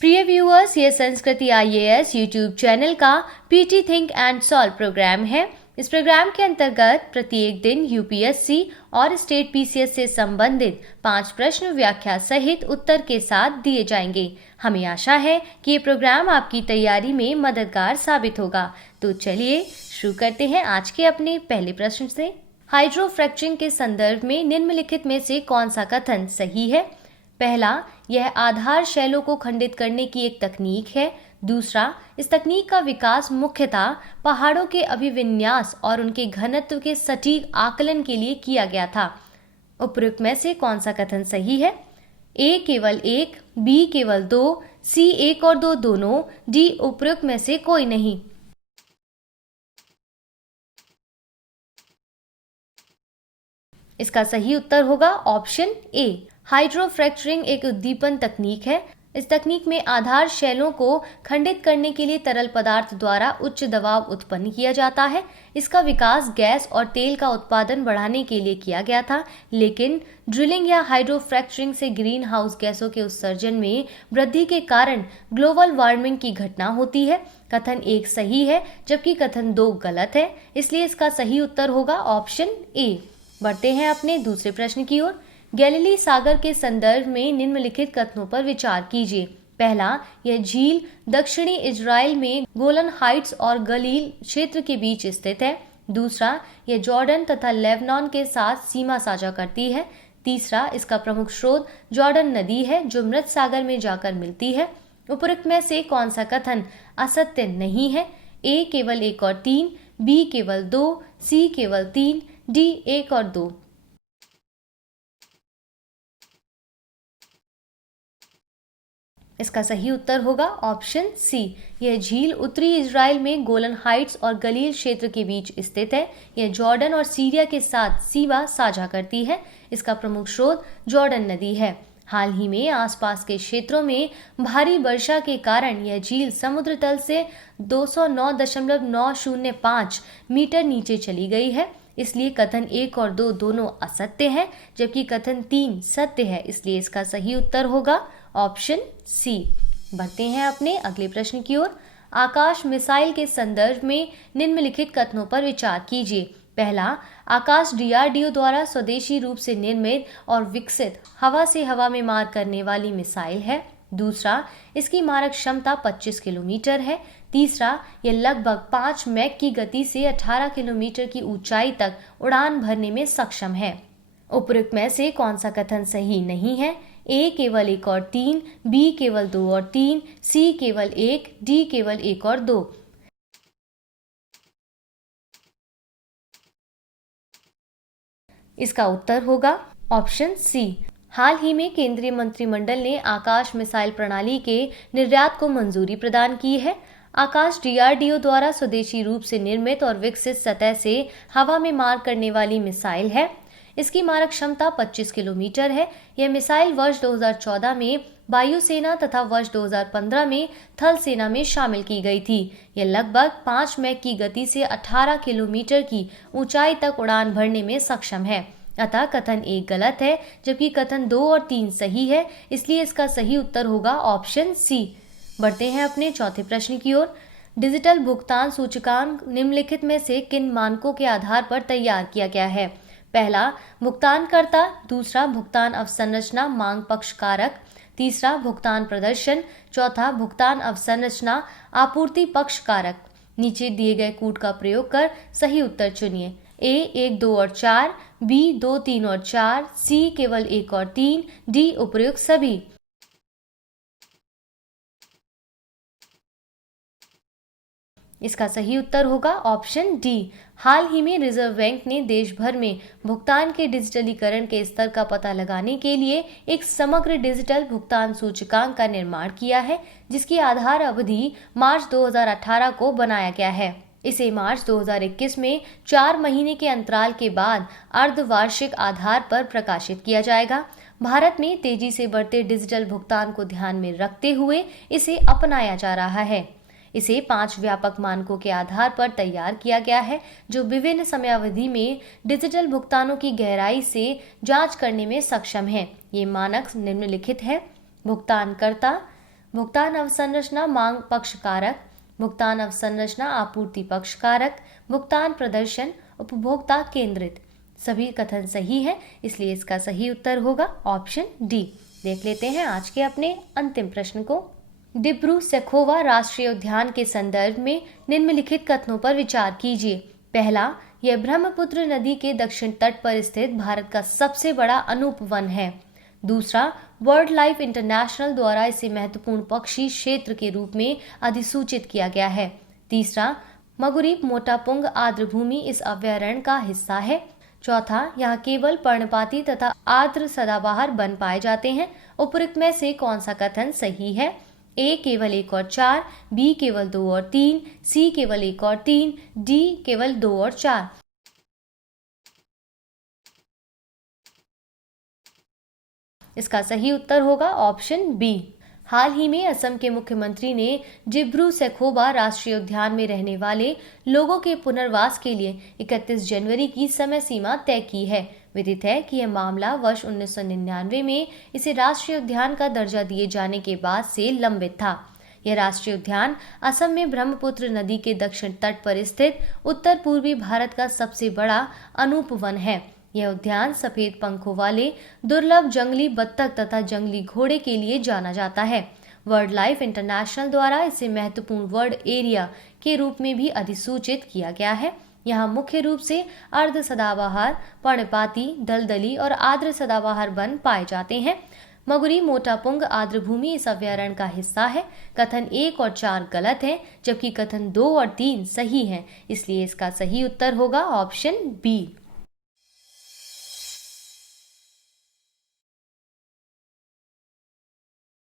प्रिय व्यूअर्स, ये Sanskriti IAS YouTube channel का PT think and solve programme है। इस प्रोग्राम के अंतर्गत प्रत्येक दिन यूपीएससी और स्टेट पीसीएस से संबंधित 5 प्रश्न व्याख्या सहित उत्तर के साथ दिए जाएंगे। हमें आशा है कि ये प्रोग्राम आपकी तैयारी में मददगार साबित होगा। तो चलिए शुरू करते हैं आज के अपने पहले प्रश्न से। हाइड्रोफ्रैक्चरिंग के संदर्भ में निम्नलिखित में से कौन सा कथन सही है? पहला, यह आधार शैलों को खंडित करने की एक तकनीक है। दूसरा, इस तकनीक का विकास मुख्यतः पहाड़ों के अभिविन्यास और उनके घनत्व के सटीक आकलन के लिए किया गया था। उपरोक्त में से कौन सा कथन सही है? ए केवल एक, बी केवल दो, सी एक और दो दोनों, डी उपरोक्त में से कोई नहीं। इसका सही उत्तर होगा ऑप्शन ए। हाइड्रोफ्रैक्चरिंग एक उद्दीपन तकनीक है। इस तकनीक में आधार शैलों को खंडित करने के लिए तरल पदार्थ द्वारा उच्च दबाव उत्पन्न किया जाता है। इसका विकास गैस और तेल का उत्पादन बढ़ाने के लिए किया गया था, लेकिन ड्रिलिंग या हाइड्रोफ्रैक्चरिंग से ग्रीन हाउस गैसों के उत्सर्जन में वृद्धि के कारण ग्लोबल वार्मिंग की घटना होती है। कथन 1 सही है जबकि कथन 2 गलत है, इसलिए इसका सही उत्तर होगा ऑप्शन ए। बढ़ते हैं अपने दूसरे प्रश्न की ओर। गैलीली सागर के संदर्भ में निम्नलिखित कथनों पर विचार कीजिए। पहला, यह झील दक्षिणी इजराइल में गोलन हाइट्स और गलील क्षेत्र के बीच स्थित है। दूसरा, यह जॉर्डन तथा लेबनान के साथ सीमा साझा करती है। तीसरा, इसका प्रमुख स्रोत जॉर्डन नदी है जो मृत सागर में जाकर मिलती है। उपरोक्त में से कौन सा कथन असत्य नहीं है? ए केवल 1 और 3, बी केवल 2, सी केवल 3, डी 1 और 2। इसका सही उत्तर होगा ऑप्शन सी। यह झील उत्तरी इजराइल में गोलन हाइट्स और गलील क्षेत्र के बीच स्थित है। यह जॉर्डन और सीरिया के साथ सीमा साझा करती है। इसका प्रमुख स्रोत जॉर्डन नदी है। हाल ही में आसपास के क्षेत्रों में भारी वर्षा के कारण यह झील समुद्र तल से 209.905 मीटर नीचे चली गई है। इसलिए कथन 1 और 2 दोनों असत्य हैं, जबकि कथन 3 सत्य है। इसलिए इसका सही उत्तर होगा ऑप्शन सी। बढ़ते हैं अपने अगले प्रश्न की ओर। आकाश मिसाइल के संदर्भ में निम्नलिखित कथनों पर विचार कीजिए। पहला, आकाश डीआरडीओ द्वारा स्वदेशी रूप से निर्मित और विकसित हवा से हवा में मार करने वाली मिसाइल है। दूसरा, इसकी मारक क्षमता 25 किलोमीटर है। तीसरा, यह लगभग 5 मैक की गति से 18 किलोमीटर की ऊंचाई तक उड़ान भरने में सक्षम है। उपरोक्त में से कौन सा कथन सही नहीं है? ए केवल 1 और 3, बी केवल 2 और 3, सी केवल 1, डी केवल 1 और 2। इसका उत्तर होगा ऑप्शन सी। हाल ही में केंद्रीय मंत्रिमंडल ने आकाश मिसाइल प्रणाली के निर्यात को मंजूरी प्रदान की है। आकाश डीआरडीओ द्वारा स्वदेशी रूप से निर्मित और विकसित सतह से हवा में मार करने वाली मिसाइल है। इसकी मारक क्षमता 25 किलोमीटर है। यह मिसाइल वर्ष 2014 में वायुसेना तथा वर्ष 2015 में थल सेना में शामिल की गई थी। यह लगभग 5 मैक की गति से 18 किलोमीटर की ऊंचाई तक उड़ान भरने में सक्षम है। अतः कथन 1 गलत है, जबकि कथन 2 और 3 सही है। इसलिए इसका सही उत्तर होगा ऑप्शन सी। बढ़ते हैं अपने चौथे प्रश्न की ओर। डिजिटल भुगतान सूचकांक निम्नलिखित में से किन मानकों के आधार पर तैयार किया गया है? पहला, भुगतानकर्ता। दूसरा, भुगतान अवसंरचना मांग पक्ष कारक। तीसरा, भुगतान प्रदर्शन। चौथा, भुगतान अवसंरचना आपूर्ति पक्ष कारक। नीचे दिए गए कूट का प्रयोग कर सही उत्तर चुनिए। ए 1, 2 और 4, बी 2, 3 और 4, सी केवल 1 और 3, डी उपयुक्त सभी। इसका सही उत्तर होगा ऑप्शन डी। हाल ही में रिजर्व बैंक ने देश भर में भुगतान के डिजिटलीकरण के स्तर का पता लगाने के लिए एक समग्र डिजिटल भुगतान सूचकांक का निर्माण किया है, जिसकी आधार अवधि मार्च 2018 को बनाया गया है। इसे मार्च 2021 में 4 महीने के अंतराल के बाद अर्धवार्षिक आधार पर प्रकाशित किया जाएगा। भारत में तेजी से बढ़ते डिजिटल भुगतान को ध्यान में रखते हुए इसे अपनाया जा रहा है। इसे 5 व्यापक मानकों के आधार पर तैयार किया गया है, जो विभिन्न समयावधि में डिजिटल भुगतानों की गहराई से जांच करने में सक्षम है। ये मानक निम्नलिखित है। भुगतानकर्ता, भुगतान अवसंरचना मांग पक्ष कारक, भुगतान अवसंरचना आपूर्ति पक्ष कारक, भुगतान प्रदर्शन उपभोक्ता केंद्रित। सभी कथन सही है, इसलिए इसका सही उत्तर होगा ऑप्शन डी। देख लेते हैं आज के अपने अंतिम प्रश्न को। डिब्रू सैखोवा राष्ट्रीय उद्यान के संदर्भ में निम्नलिखित कथनों पर विचार कीजिए। पहला, यह ब्रह्मपुत्र नदी के दक्षिण तट पर स्थित भारत का सबसे बड़ा अनूप वन है। दूसरा, वर्ल्ड लाइफ इंटरनेशनल द्वारा इसे महत्वपूर्ण पक्षी क्षेत्र के रूप में अधिसूचित किया गया है। तीसरा, मगुरीब मोटापुंग आर्द्रभूमि इस अभयारण्य का हिस्सा है। चौथा, यहाँ केवल पर्णपाती तथा आर्द्र सदाबहार वन पाए जाते हैं। उपरोक्त में से कौन सा कथन सही है? ए केवल 1 और 4, बी केवल 2 और 3, सी केवल 1 और 3, डी केवल 2 और 4। इसका सही उत्तर होगा ऑप्शन बी। हाल ही में असम के मुख्यमंत्री ने डिब्रू सैखोवा राष्ट्रीय उद्यान में रहने वाले लोगों के पुनर्वास के लिए 31 जनवरी की समय सीमा तय की है। विदित है कि यह मामला वर्ष 1999 में इसे राष्ट्रीय उद्यान का दर्जा दिए जाने के बाद से लंबित था। यह राष्ट्रीय उद्यान असम में ब्रह्मपुत्र नदी के दक्षिण तट पर स्थित उत्तर पूर्वी भारत का सबसे बड़ा अनूप वन है। यह उद्यान सफेद पंखों वाले दुर्लभ जंगली बत्तख तथा जंगली घोड़े के लिए जाना जाता है। वर्ल्ड लाइफ इंटरनेशनल द्वारा इसे महत्वपूर्ण वर्ल्ड एरिया के रूप में भी अधिसूचित किया गया है। यहाँ मुख्य रूप से अर्ध सदाबहार, पर्णपाती, दलदली और आर्द्र सदाबहार वन पाए जाते हैं। मगुरी मोटापुंग आर्द्रभूमि इस अभयारण्य का हिस्सा है। कथन 1 और 4 गलत हैं, जबकि कथन 2 और 3 सही हैं। इसलिए इसका सही उत्तर होगा ऑप्शन बी।